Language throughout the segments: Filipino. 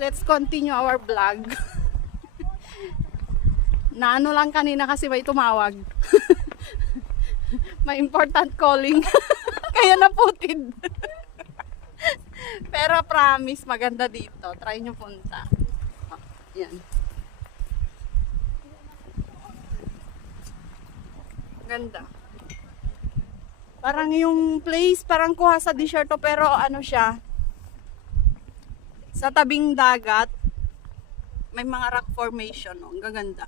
let's continue our vlog. Naano lang kanina kasi may tumawag. May important calling. Kaya naputid. Pero promise, maganda dito. Try nyo punta. Oh, yan. Ganda. Parang yung place, parang kuha sa desierto, pero ano siya, sa tabing dagat, may mga rock formation. Oh, ang gaganda.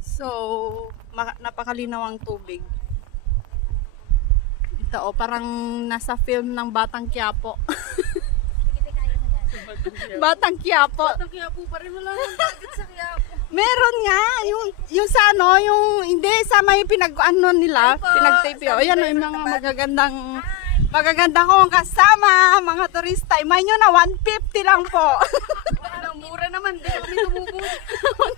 So, napakalinaw ang tubig. Ito, oh, parang nasa film ng Batang Quiapo. Batang Quiapo. Batang Quiapo pa rin, wala nang dagat sa Quiapo. Meron nga, yung sa ano, yung hindi sa may pinag-ano nila, pinag-tape. O yan, yung mga magaganda kong kasama, mga turista. Imay nyo na, 150 lang po. Ang mura naman, di kami tumubos.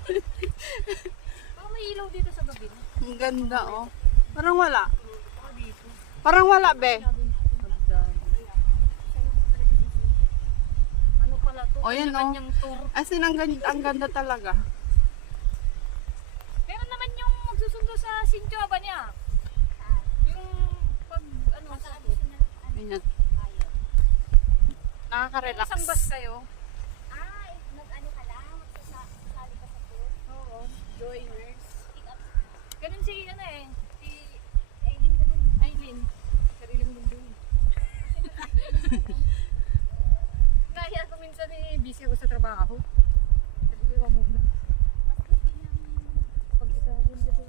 Baka may ilaw dito sa gabi. Ang ganda, oh. Parang wala. Parang wala, be. Ano pala to? O yan, oh. Kanya-kanyang tour. As in, ang ganda talaga. Meron naman yung magsusundo sa Sincho ba niya? Yung pag ano sa Ayan. Nakaka-relax. isang bus kayo. Mag-ano ka lang, magsasali ka sa tour. Oo. Joiners. Ganun si ano eh. Si Aileen, ganun. Aileen. Sariling mundo. Kaya ko minsan eh, busy ako sa trabaho. Sabi ko ka muna. Pag isa din kasi.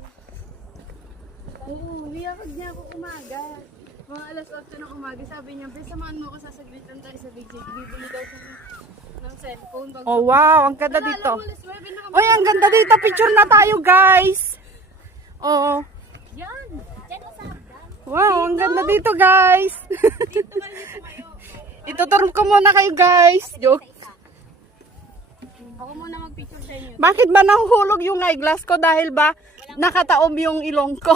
Oo, hiyakag niya ako umaga. Mga alas 8 ng umaga, sabi niya, "Be, samahan mo ako, sasaglitan tayo sa Big J." Bibili daw siya ng cellphone. Oh, wow, ang ganda dito. Alas 9 na kami. Oy, ang ganda dito. Picture na tayo, guys. Oo. Yan! Diyan o sa hagdan. Wow, ang ganda dito, guys. Ituturo ko muna kayo, guys. Joke. Ako muna mag-picture sa inyo. Bakit ba nahuhulog yung eyeglass ko? Dahil ba nakataob yung ilong ko?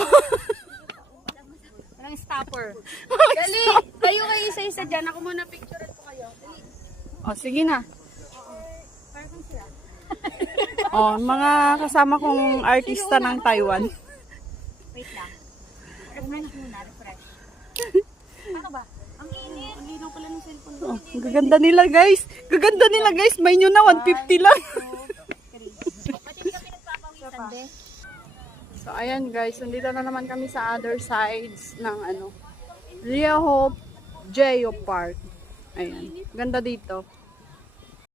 Walang stopper. Dali! Kayo isa-isa dyan. Ako muna picture ko kayo. Dali. O, sige na. Parang sila. O, mga kasama kong artista ng Taiwan. Wait lang. Refresh muna, refresh. Ano ba? Ang init. Ang linaw pala ng cellphone ko. Oh, gaganda nila, guys. Gaganda nila, guys. May nyo na, 150 lang. Pati hindi ka pinagpapawisan, be. So, ayan, guys. Nandito na naman kami sa other sides ng, ano, Ria Hope Geo Park. Ayan. Ganda dito.